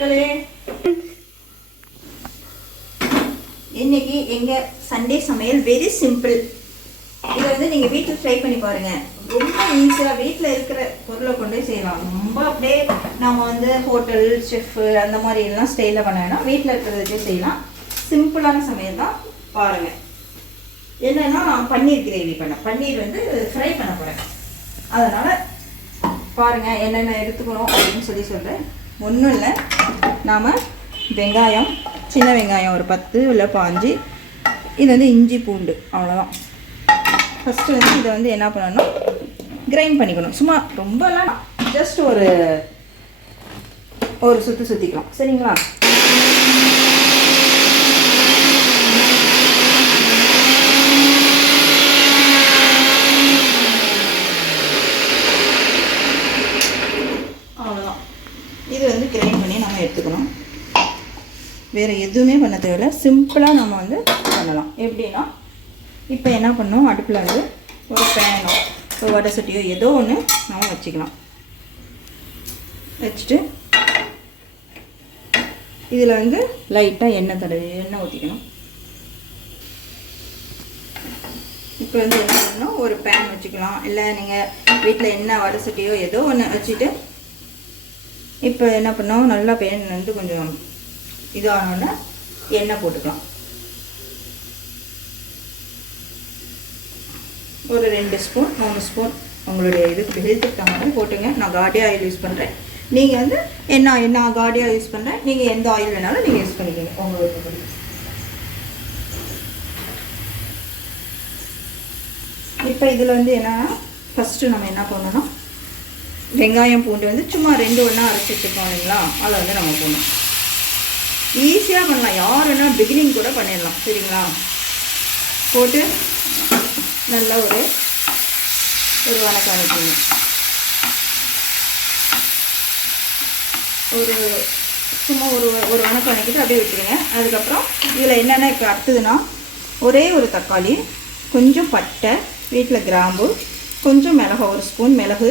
மக்களே, இன்னைக்கு எங்க சண்டே சமையல் வெரி சிம்பிள். இதை வந்து நீங்க வீட்டில் ட்ரை பண்ணி பாருங்க. ரொம்ப ஈஸியா வீட்டில் இருக்கிற பொருளை கொண்டே செய்யலாம். ரொம்ப அப்படியே நம்ம வந்து ஹோட்டல் செஃப் அந்த மாதிரி எல்லாம் ஸ்டைலில் பண்ண வேணாம், வீட்டில் இருக்கிறதுக்கே செய்யலாம். சிம்பிளான சமையல் தான். பாருங்க, என்னன்னா பன்னீர் கிரேவி பன்னீர் வந்து ஃப்ரை பண்ண போறேன். அதனால பாருங்க என்னென்ன எடுத்துக்கணும் அப்படின்னு சொல்கிறேன். ஒன்றும் இல்லை, நாம் வெங்காயம், சின்ன வெங்காயம் ஒரு 10 இல்லை 15, இது வந்து இஞ்சி பூண்டு, அவ்வளோதான். ஃபஸ்ட்டு வந்து இதை வந்து என்ன பண்ணணும், கிரைண்ட் பண்ணிக்கணும். சும்மா ரொம்பலாம் ஜஸ்ட் ஒரு சுற்றிக்கலாம், சரிங்களா? அவ்வளோதான். இது வந்து கிரைண்ட் பண்ணி நம்ம எடுத்துக்கணும். வேறு எதுவுமே பண்ண தேவையில்லை, சிம்பிளாக நம்ம வந்து பண்ணலாம். எப்படின்னா, இப்போ என்ன பண்ணோம், அடுப்பில் வந்து ஒரு பேனோ ஒரு வடை சட்டியோ ஏதோ ஒன்று நம்ம வச்சுக்கலாம். வச்சுட்டு இதில் வந்து லைட்டாக எண்ணெய் ஊற்றிக்கணும். இப்போ வந்து என்ன பண்ணணும், ஒரு பேன் வச்சுக்கலாம். இல்லை நீங்கள் வீட்டில் எண்ணெய் வடை சட்டியோ ஏதோ ஒன்று வச்சுட்டு இப்போ என்ன பண்ணோம், நல்லா பேன் வந்து கொஞ்சம் இதானோன்னா எண்ணெய் போட்டுக்கலாம். ஒரு 2 ஸ்பூன் 3 ஸ்பூன் உங்களுடைய இதுக்கு ஹெல்த்துக்கு தகுந்த மாதிரி போட்டுங்க. நான் காடி ஆயில் யூஸ் பண்ணுறேன். நீங்கள் வந்து என்ன காடி ஆயில் யூஸ் பண்ணுறேன், நீங்கள் எந்த ஆயில் வேணாலும் நீங்கள் யூஸ் பண்ணிக்கோங்க உங்களுக்கு. இப்போ இதில் வந்து என்னன்னா, ஃபஸ்ட்டு நம்ம என்ன பண்ணணும், வெங்காயம் பூண்டு வந்து சும்மா 2 ஒன்றா அரைச்சி வச்சுருக்கோம் இல்லைங்களா, அதில் வந்து நம்ம போடணும். ஈஸியாக பண்ணலாம், யார் வேணால் பிகினிங் கூட பண்ணிடலாம், சரிங்களா? போட்டு நல்லா ஒரு வணக்கம் அனுப்பிங்க. சும்மா ஒரு வணக்கம் அனுப்பிட்டு அப்படியே விட்டுருங்க. அதுக்கப்புறம் இதில் என்னென்ன இப்போ அடுத்ததுன்னா, ஒரே ஒரு தக்காளி, கொஞ்சம் பட்டை, வீட்டில் கிராம்பு, கொஞ்சம் மிளகு, 1 ஸ்பூன் மிளகு,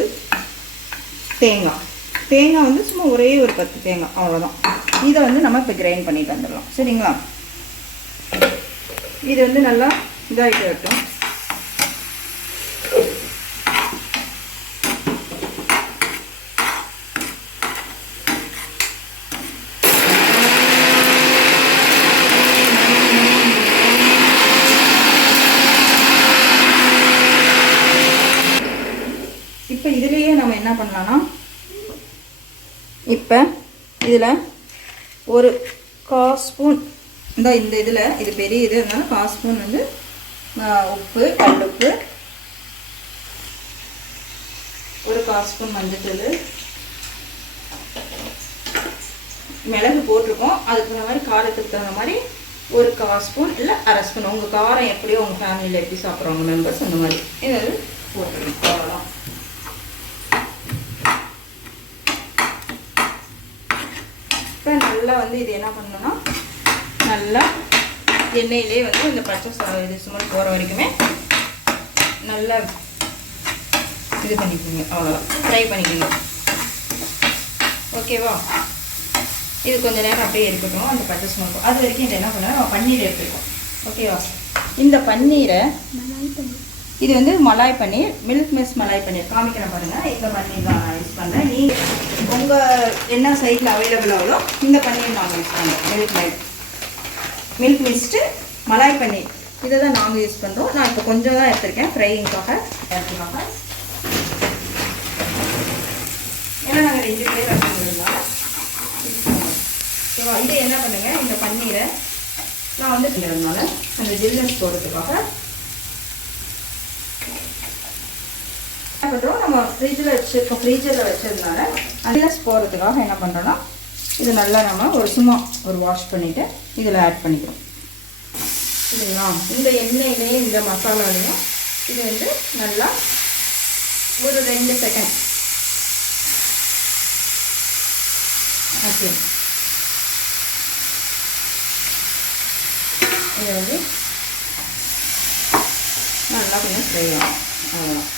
தேங்காய் வந்து சும்மா ஒரே ஒரு 10 தேங்காய், அவ்வளோதான். இதை வந்து நம்ம இப்போ கிரைண்ட் பண்ணிட்டு வந்துடலாம், சரிங்களா? இது வந்து நல்லா இதாகிட்டு வரட்டும். இப்போ இதுலேயே நம்ம என்ன பண்ணலான்னா, இப்போ இதில் ஒரு 1/4 ஸ்பூன் இந்த இதில் இது பெரிய இது, அதனால 1/4 ஸ்பூன் வந்து உப்பு, கல்லுப்பு, ஒரு 1/4 ஸ்பூன் மஞ்சத்தூள், மிளகு போட்டிருக்கோம். அதுக்கு தகுந்த மாதிரி காரத்துக்கு தகுந்த மாதிரி ஒரு 1/4 ஸ்பூன் இல்லை 1/2 ஸ்பூன், உங்கள் காரம் எப்படியோ உங்கள் ஃபேமிலியில் எப்படி சாப்பிட்றவங்க மெம்பர்ஸ் அந்த மாதிரி இது போட்டுருக்கோம், அவ்வளோதான். இப்போ நல்லா வந்து இது என்ன பண்ணணும்னா, நல்லா எண்ணெயிலே வந்து இந்த பச்சை இது சுமல் போகிற வரைக்குமே நல்லா இது பண்ணிக்கோங்க, அவ்வளோதான். ஃப்ரை பண்ணிக்கோங்க, ஓகேவா? இது கொஞ்சம் நேரம் அப்படியே இருக்கட்டும், அந்த பச்சை ஸ்மெல். அது வரைக்கும் இதை என்ன பண்ணலாம், பன்னீர் எடுத்துருக்கோம், ஓகேவா? இந்த பன்னீரை, இது வந்து மலாய் பன்னீர், மில்க் மிஸ் மலாய் பன்னீர் காமிக்கிறேன் பாருங்கள். இந்த பன்னீர் தான் நான் யூஸ் பண்ணுறேன். நீங்கள் உங்கள் என்ன சைட்டில் அவைலபிள் ஆகுதோ இந்த பன்னீர் நாங்கள் யூஸ் பண்ணுறோம். மில்க் மிஸ்ட்டு மலாய் பன்னீர் இதை தான் நாங்கள் யூஸ் பண்ணுறோம். நான் இப்போ கொஞ்சம் தான் எடுத்துருக்கேன் ஃப்ரையிங்காக. ஏன்னா நாங்கள் 2 பேர் வச்சுருந்தோம். ஓகேவா? இதை என்ன பண்ணுங்கள், இந்த பன்னீரை நான் வந்து பண்ணுறதுனால அந்த ஜில்னஸ் போடுறதுக்காக என்ன பண்ணுறோம், நம்ம ஃப்ரிட்ஜில் வச்சதுனால ஜில்னஸ் போடுறதுக்காக என்ன பண்ணுறோன்னா, இது நல்லா நம்ம சும்மா வாஷ் பண்ணிவிட்டு இதில் ஆட் பண்ணிக்கிறோம், சரிங்களா? இந்த எண்ணெயிலையும் இந்த மசாலாலையும் இது வந்து நல்லா ஒரு 2 செகண்ட் ஓகே. இது வந்து நல்லா கொஞ்சம் ஃப்ரை ஆகும், அவ்வளோதான்.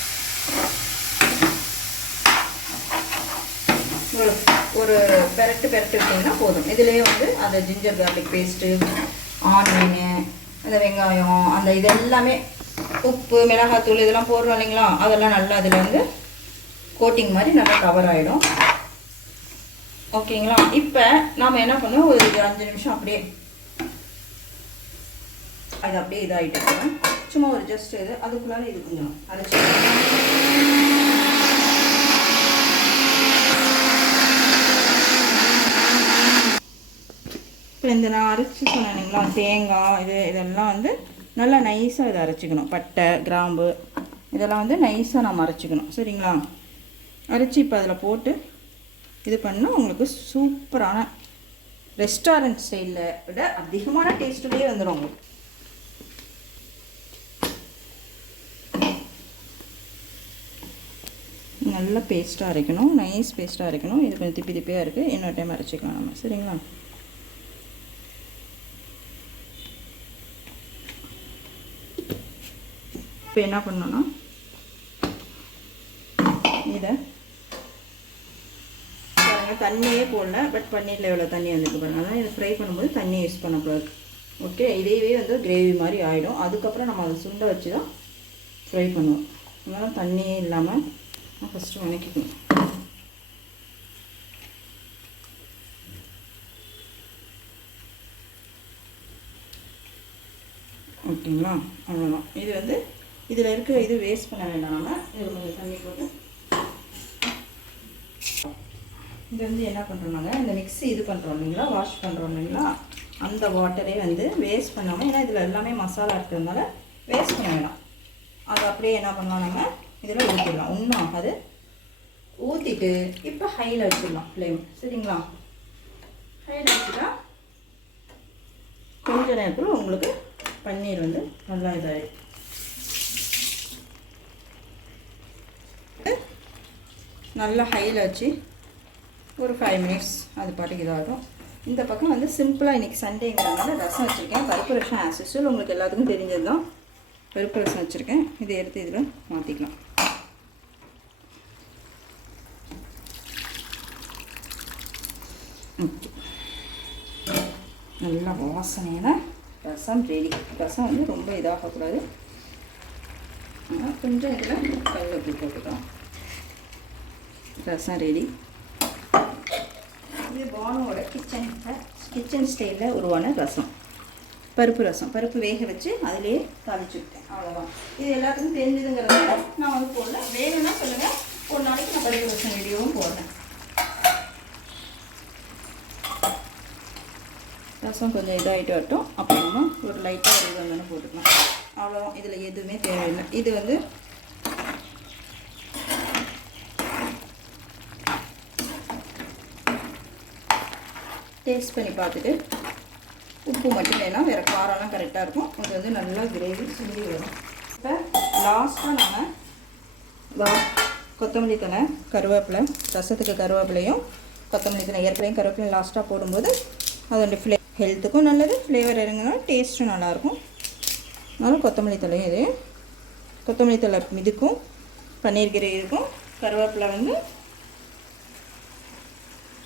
ஒரு ஒரு பெரட்டு விட்டிங்கன்னா போதும். இதுலேயே வந்து அந்த ஜிஞ்சர் கார்லிக் பேஸ்ட்டு, ஆனியனு, அந்த வெங்காயம், அந்த இது எல்லாமே, உப்பு, மிளகாத்தூள் இதெல்லாம் போடுறோம் இல்லைங்களா, அதெல்லாம் நல்லா அதில் வந்து கோட்டிங் மாதிரி நல்லா கவர் ஆகிடும். ஓகேங்களா? இப்போ நாம் என்ன பண்ணுவோம், ஒரு 5 நிமிஷம் அப்படியே அது அப்படியே இதாகிட்டு இருக்கோம். சும்மா ஒரு ஜஸ்ட் இது அதுக்குள்ளார இது கொஞ்சம் அரைச்சி இப்போ இந்த நான் அரைச்சி சொன்னீங்களா தேங்காய் இதெல்லாம் வந்து நல்லா நைஸாக இதை அரைச்சிக்கணும். பட்டை, கிராம்பு இதெல்லாம் வந்து நைஸாக நம்ம அரைச்சிக்கணும். சரிங்களா? அரைச்சி இப்போ அதில் போட்டு இது பண்ணால் உங்களுக்கு சூப்பரான ரெஸ்டாரண்ட் ஸ்டைலில் விட அதிகமான டேஸ்ட்டுலேயே வந்துடும் உங்களுக்கு. நல்லா பேஸ்ட்டாக அரைக்கணும், நைஸ் பேஸ்ட்டாக அரைக்கணும். இது கொஞ்சம் திப்பியாக இருக்குது, இன்னொரு டைம் அரைச்சிக்கலாம் நம்ம. சரிங்களா? இப்போ என்ன பண்ணோன்னா இதை பாருங்கள், தண்ணியே போடல, பட் பன்னீரில் எவ்வளோ தண்ணி வந்துருக்கு பாருங்கள். அதான் இதை ஃப்ரை பண்ணும்போது தண்ணி யூஸ் பண்ணக்கூடாது. ஓகே, இதையவே வந்து கிரேவி மாதிரி ஆகிடும். அதுக்கப்புறம் நம்ம அதை சுண்டை வச்சு தான் ஃப்ரை பண்ணுவோம். அதனால் தண்ணியே இல்லாமல் ஃபஸ்ட்டு வதக்கிக்கணும். ஓகேங்களா? அவ்வளோதான். இது வந்து இதில் இருக்கிற இது வேஸ்ட் பண்ண வேண்டாம். நம்ம இதில் கொஞ்சம் தண்ணி போட்டு இது வந்து என்ன பண்ணுறோம்னாங்க, இந்த மிக்ஸி இது பண்ணுறோம் இல்லைங்களா, வாஷ் பண்ணுறோம் இல்லைங்களா, அந்த வாட்டரே வந்து வேஸ்ட் பண்ணாமல், ஏன்னா இதில் எல்லாமே மசாலா இருக்கிறதுனால வேஸ்ட் பண்ண வேண்டாம். அது அப்படியே என்ன பண்ணலாம், நம்ம இதில் ஊற்றிடலாம். ஒன்றும் ஆகாது. ஊற்றிட்டு இப்போ ஹையில் வச்சிடலாம் ஃப்ளேம். சரிங்களா? ஹையில் வச்சுட்டா கொஞ்ச நேரத்தில் உங்களுக்கு பன்னீர் வந்து நல்லா இதாகிடும். நல்லா ஹையில் வச்சு ஒரு 5 மினிட்ஸ் அது பாட்டுக்கு இதாகும். இந்த பக்கம் வந்து சிம்பிளாக இன்றைக்கி சண்டேங்கிறதுனால ரசம் வச்சுருக்கேன். பருப்பு ரசம் ஆஸ் யூசுவல் உங்களுக்கு எல்லாத்துக்கும் தெரிஞ்சது தான். பருப்பு ரசம் வச்சுருக்கேன். இதை எடுத்து இதில் மாற்றிக்கலாம். ஓகே, நல்லா வாசனையான ரசம் ரெடி. ரசம் வந்து ரொம்ப இதாகக்கூடாது. கொஞ்சம் இதில் கருவேப்பிலை போட்டுக்கலாம். ரசம் ரெடி. இது பானுவோட கிச்சன் ஸ்டைலில் உருவான ரசம், பருப்பு ரசம். பருப்பு வேக வச்சு அதிலே தாளிச்சு விட்டேன். அவ்வளோதான். இது எல்லாத்துக்கும் தெரிஞ்சதுங்கிறதால நான் வந்து போடல. வேணும்னா சொல்லுங்கள், ஒரு நாளைக்கு நான் பருப்பு ரசம் வீடியோவும் போடுறேன். ரசம் கொஞ்சம் இதாகிட்டு வரட்டும். அப்புறமா ஒரு லைட்டாக இது வந்து போட்டுக்கலாம். அவ்வளோதான். இதில் எதுவுமே தேவையில்லை. இது வந்து டேஸ்ட் பண்ணி பார்த்துட்டு உப்பு மட்டும் வேணாம், வேறு காரம்லாம் கரெக்டாக இருக்கும். இது வந்து நல்லா கிரேவி சுண்டி வரும். இப்போ லாஸ்ட்டாக நம்ம கொத்தமல்லி தழை, கருவேப்பிலை, ரசத்துக்கு கருவேப்பிலையும் கொத்தமல்லி தழை ஏற்கனவே கருவேப்பிலை லாஸ்ட்டாக போடும்போது அதோட ஹெல்த்துக்கும் நல்லது, ஃப்ளேவர் இறங்கினா டேஸ்ட்டும் நல்லாயிருக்கும். அதனால் கொத்தமல்லி தழையும் இது கொத்தமல்லி தழை மிதுக்கும், பன்னீர் கிரேவிக்கும், கருவேப்பிலை வந்து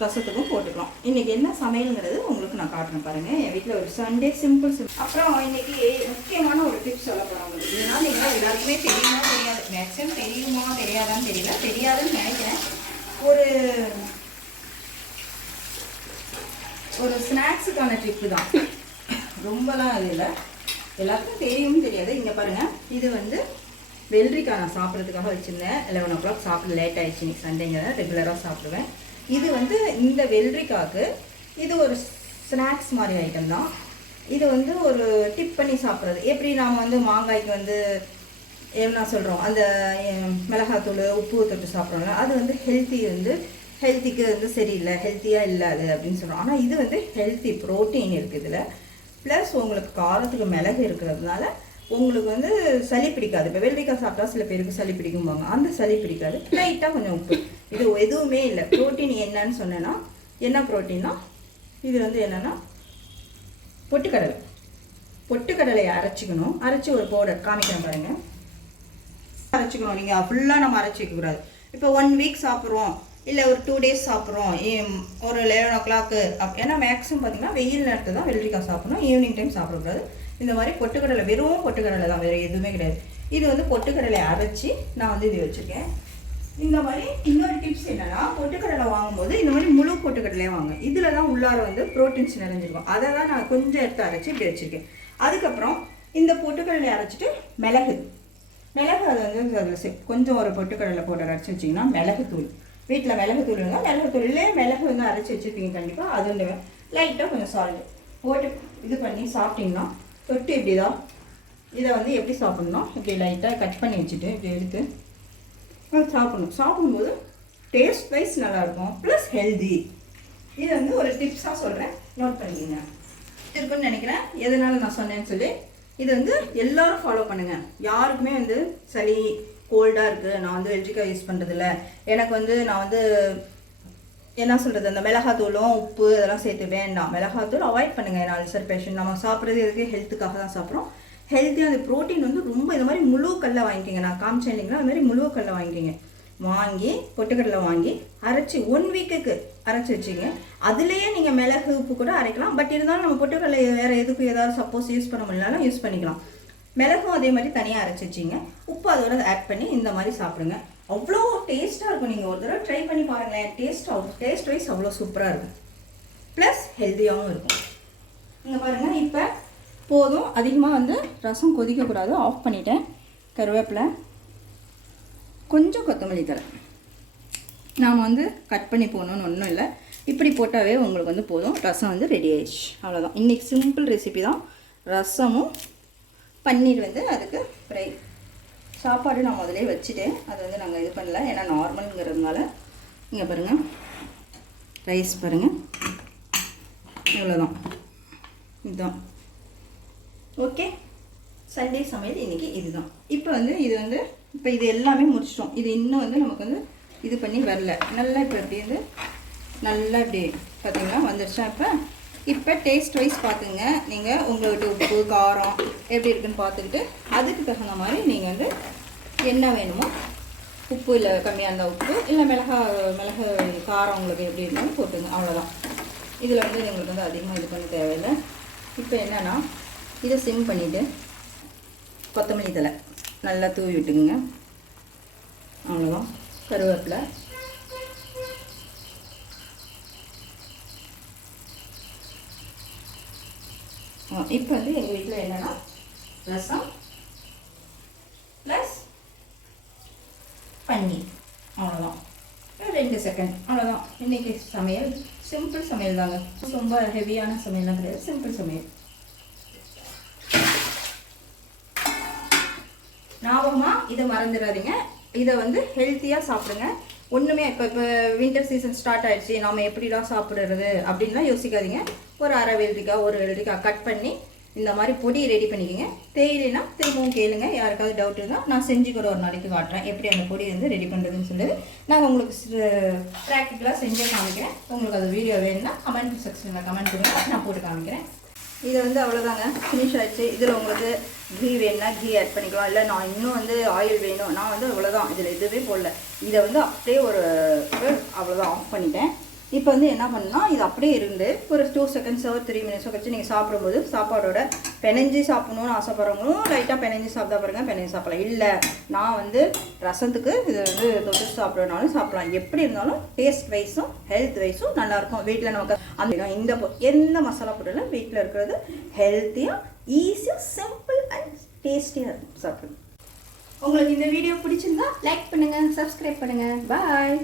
ரசத்துக்கும் போட்டுக்கலாம். இன்றைக்கி என்ன சமையலுங்கிறது உங்களுக்கு நான் காட்டுறேன் பாருங்கள். என் வீட்டில் ஒரு சண்டே சிம்பிள். அப்புறம் இன்றைக்கி முக்கியமான ஒரு டிப்ஸ் சொல்ல போகிறேன் உங்களுக்கு. இதனால் நீங்கள் எல்லாருக்குமே தெரியுமா தெரியாது, மேக்ஸிமம் தெரியுமா தெரியாதான்னு தெரியல, தெரியாதுன்னு நினைக்கிறேன். ஒரு ஸ்நாக்ஸுக்கான ட்ரிப்பு தான், ரொம்பலாம் அது இல்லை, எல்லாத்துக்கும் தெரியும்னு தெரியாது. இங்கே பாருங்கள், இது வந்து வெள்ளரிக்காய் நான் சாப்பிட்றதுக்காக வச்சுருந்தேன். 11 o'clock சாப்பிட லேட் ஆகிடுச்சு. இன்றைக்கி சண்டேங்கிறத ரெகுலராக சாப்பிடுவேன். இது வந்து இந்த வெள்ளரிக்காய்க்கு இது ஒரு ஸ்நாக்ஸ் மாதிரி ஐட்டம் தான். இது வந்து ஒரு டிப் பண்ணி சாப்பிட்றது. எப்படி நாம் வந்து மாங்காய்க்கு வந்து என்ன சொல்கிறோம், அந்த மிளகாத்தூள் உப்பு தொட்டு சாப்பிட்றோம்ல, அது வந்து ஹெல்த்திக்கு வந்து சரியில்லை, ஹெல்த்தியாக இல்லை அது அப்படின்னு சொல்கிறோம். ஆனால் இது வந்து ஹெல்த்தி, ப்ரோட்டீன் இருக்குது இதில். ப்ளஸ் உங்களுக்கு காரத்துக்கு மிளகு இருக்கிறதுனால உங்களுக்கு வந்து சளி பிடிக்காது. இப்போ வெள்ளரிக்காய் சாப்பிட்டா சில பேருக்கு சளி பிடிக்கும்பாங்க, அந்த சளி பிடிக்காது. லைட்டாக கொஞ்சம் உப்பு, இது எதுவுமே இல்லை. ப்ரோட்டீன் என்னன்னு சொன்னேன்னா, என்ன ப்ரோட்டீன்னா இது வந்து என்னென்னா பொட்டுக்கடலையை அரைச்சிக்கணும். அரைச்சி ஒரு பவுடர் காமிக்கிறேன் பாருங்கள். அரைச்சிக்கணும். நீங்கள் ஃபுல்லாக நம்ம அரைச்சி வைக்கக்கூடாது. இப்போ 1 வீக் சாப்பிட்றோம், இல்லை ஒரு 2 days சாப்பிட்றோம், ஒரு 11 o'clock ஏன்னா மேக்ஸிமம் பார்த்தீங்கன்னா வெயில் நேரத்தில் தான் வெள்ளரிக்காய் சாப்பிடணும், ஈவினிங் டைம் சாப்பிடக்கூடாது. இந்த மாதிரி பொட்டுக்கடலை, வெறும் பொட்டுக்கடலை தான், வேறு எதுவுமே கிடையாது. இது வந்து பொட்டுக்கடலையை அரைச்சி நான் வந்து இது வச்சுருக்கேன். இந்த மாதிரி இன்னொரு டிப்ஸ் என்னென்னா, பொட்டுக்கடலை வாங்கும்போது இந்த மாதிரி முழு பொட்டுக்கடலையே வாங்க. இதில் தான் உள்ளார வந்து ப்ரோட்டீன்ஸ் நிறைஞ்சிருக்கும். அதை தான் நான் கொஞ்சம் எடுத்து அரைச்சி இப்படி வச்சுருக்கேன். அதுக்கப்புறம் இந்த பொட்டுக்கடலையை அரைச்சிட்டு மிளகு அதை வந்து அதில் கொஞ்சம் ஒரு பொட்டுக்கடலை போட்டு அரைச்சி வச்சிங்கன்னா மிளகுத்தூள், வீட்டில் மிளகுத்தூள் இருந்தால் மிளகுத்தூள்லே மிளகு வந்து அரைச்சி வச்சுருப்பீங்க கண்டிப்பாக. அது வந்து லைட்டாக கொஞ்சம் சால்ட்டு போட்டு இது பண்ணி சாப்பிட்டிங்கன்னா தொட்டு இப்படி தான் இதை வந்து எப்படி சாப்பிட்ணும், இப்படி லைட்டாக கட் பண்ணி வச்சுட்டு இப்படி எடுத்து சாப்பிடணும். சாப்பிடும்போது டேஸ்ட் வைஸ் நல்லாயிருக்கும், ப்ளஸ் ஹெல்தி. இது வந்து ஒரு டிப்ஸாக சொல்கிறேன், நோட் பண்ணிக்கோங்க. இருக்குன்னு நினைக்கிறேன் எதனால் நான் சொன்னேன்னு சொல்லி. இது வந்து எல்லோரும் ஃபாலோ பண்ணுங்கள். யாருக்குமே வந்து சளி கோல்டாக இருக்குது, நான் வந்து வெள்ளரிக்காய் யூஸ் பண்ணுறதில்ல, எனக்கு வந்து நான் வந்து என்ன சொல்கிறது, அந்த மிளகாத்தூளும் உப்பு இதெல்லாம் சேர்த்து வேண்டாம், மிளகாத்தூள் அவாய்ட் பண்ணுங்கள். ஏன்னா அல்சர் பேஷண்ட் நம்ம சாப்பிட்றது எதுக்கு, ஹெல்த்துக்காக தான் சாப்பிட்றோம். ஹெல்த்தியாக அந்த ப்ரோட்டீன் வந்து ரொம்ப இந்த மாதிரி முழு கல்லை வாங்கிக்கிங்க. நான் காமிச்சேன் இல்லைங்களா, அது மாதிரி முழு கல்லை வாங்கிக்கிங்க. வாங்கி பொட்டுக்கடலை வாங்கி அரைச்சி 1 வீக்குக்கு அரைச்சி வச்சுங்க. அதுலேயே நீங்கள் மிளகு உப்பு கூட அரைக்கலாம். பட் இருந்தாலும் நம்ம பொட்டுக்கடலை வேறு எதுக்கும் ஏதாவது சப்போஸ் யூஸ் பண்ண முடியலனாலும் யூஸ் பண்ணிக்கலாம். மிளகும் அதே மாதிரி தனியாக அரைச்சி வச்சிங்க, உப்பு அதோட ஆட் பண்ணி இந்த மாதிரி சாப்பிடுங்க. அவ்வளோ டேஸ்ட்டாக இருக்கும். நீங்கள் ஒரு தடவை ட்ரை பண்ணி பாருங்களேன். டேஸ்ட் வைஸ் அவ்வளோ சூப்பராக இருக்கும், ப்ளஸ் ஹெல்த்தியாகவும் இருக்கும். இங்கே பாருங்கள், இப்போ போதும். அதிகமாக வந்து ரசம் கொதிக்கக்கூடாது, ஆஃப் பண்ணிட்டேன். கருவேப்பிலை, கொஞ்சம் கொத்தமல்லி தழை, நாம் வந்து கட் பண்ணி போகணுன்னு ஒன்றும் இல்லை, இப்படி போட்டாவே உங்களுக்கு வந்து போதும். ரசம் வந்து ரெடி ஆயிடுச்சு, அவ்வளோதான். இன்றைக்கி சிம்பிள் ரெசிபி தான். ரசமும் பன்னீர் வந்து அதுக்கு ஃப்ரை. சாப்பாடு நான் முதலே வச்சுட்டேன், அது வந்து நாங்கள் இது பண்ணல, ஏன்னா நார்மலுங்கிறதுனால. இங்கே பாருங்கள், ரைஸ் பாருங்கள், இவ்வளோதான். இதுதான் ஓகே. சண்டே சமையல் இன்றைக்கி இதுதான். இப்போ இது எல்லாமே முடிச்சிட்டோம். இது இன்னும் வந்து நமக்கு வந்து இது பண்ணி வரல. நல்லா இப்போ எப்படி வந்து நல்லா இப்படி பார்த்தீங்கன்னா வந்துடுச்சா. இப்போ டேஸ்ட் வைஸ் பார்த்துங்க. நீங்கள் உங்கள்கிட்ட உப்பு காரம் எப்படி இருக்குன்னு பார்த்துக்கிட்டு அதுக்கு தகுந்த மாதிரி நீங்கள் வந்து என்ன வேணுமோ, உப்பு இல்லை கம்மியாக இருந்தால் உப்பு, இல்லை மிளகு காரம் உங்களுக்கு எப்படி இருந்தாலும் போட்டுங்க, அவ்வளோதான். இதில் வந்து எங்களுக்கு வந்து அதிகமாக இது பண்ண தேவையில்லை. இப்போ என்னென்னா, இதை சிம் பண்ணிவிட்டு கொத்தமல்லி தழை நல்லா தூவி விட்டுக்குங்க, அவ்வளோதான். கருவேப்பிலை, இப்போ வந்து எங்கள் வீட்டில் என்னென்னா ரசம் ப்ளஸ் பன்னீர், அவ்வளோதான். 2 செகண்ட், அவ்வளோதான். இன்றைக்கி சமையல் சிம்பிள் சமையல் தாங்க, ரொம்ப ஹெவியான சமையல்லாம் கிடையாது, சிம்பிள் சமையல். ஞாபகமாக இதை மறந்துடாதீங்க. இதை வந்து ஹெல்த்தியாக சாப்பிடுங்க. ஒன்றுமே இப்போ வின்டர் சீசன் ஸ்டார்ட் ஆகிடுச்சு, நாம் எப்படிலாம் சாப்பிட்றது அப்படின்லாம் யோசிக்காதீங்க. ஒரு அரை வெள்ளரிக்காய், ஒரு வெள்ளரிக்காய் கட் பண்ணி இந்த மாதிரி பொடி ரெடி பண்ணிக்கோங்க. தேயிலைனா திரும்பவும் கேளுங்க, யாருக்காவது டவுட் இருந்தால் நான் செஞ்சு கூட ஒரு நாளைக்கு காட்டுறேன் எப்படி அந்த பொடி வந்து ரெடி பண்ணுறதுன்னு சொல்லுது. நான் உங்களுக்கு ப்ராக்டிக்கலாக செஞ்சே காமிக்கிறேன். உங்களுக்கு அது வீடியோ வேணும்னா கமெண்ட் செக்ஷனில் கமெண்ட் பண்ணுங்கள், நான் போட்டு காமிக்கிறேன். இதை வந்து அவ்வளோதாங்க, ஃபினிஷ் ஆகிடுச்சு. இதில் உங்களுக்கு கீ வேணும்னா கீ ஆட் பண்ணிக்கலாம், இல்லை நான் இன்னும் வந்து ஆயில் வேணும், நான் வந்து அவ்வளோதான், இதில் எதுவே போடல. இதை வந்து அப்படியே அவ்வளோதான் ஆஃப் பண்ணிட்டேன். இப்போ வந்து என்ன பண்ணால் இது அப்படியே இருந்து ஒரு 2 செகண்ட்ஸோ 3 மினிட்ஸோ கழிச்சு நீங்கள் சாப்பிடும்போது சாப்பாடோட பெனஞ்சி சாப்பிட்ணுன்னு ஆசைப்படுறவங்களும் லைட்டாக பெனஞ்சி சாப்பிட்டா பாருங்கள், பெனஞ்சி சாப்பிடலாம். இல்லை நான் வந்து ரசத்துக்கு இதை வந்து தொட்டு சாப்பிட்றதுனாலும் சாப்பிடலாம். எப்படி இருந்தாலும் டேஸ்ட் வைஸும் ஹெல்த் வைஸும் நல்லாயிருக்கும். வீட்டில் நமக்கு அந்த எந்த மசாலா பொருளும் வீட்டில் இருக்கிறது ஹெல்த்தியாக, ஈஸியாக, சிம்பிள் அண்ட் டேஸ்டியாக இருக்கும் சாப்பிடுங்க. உங்களுக்கு இந்த வீடியோ பிடிச்சிருந்தா லைக் பண்ணுங்கள், சப்ஸ்கிரைப் பண்ணுங்கள். பாய்.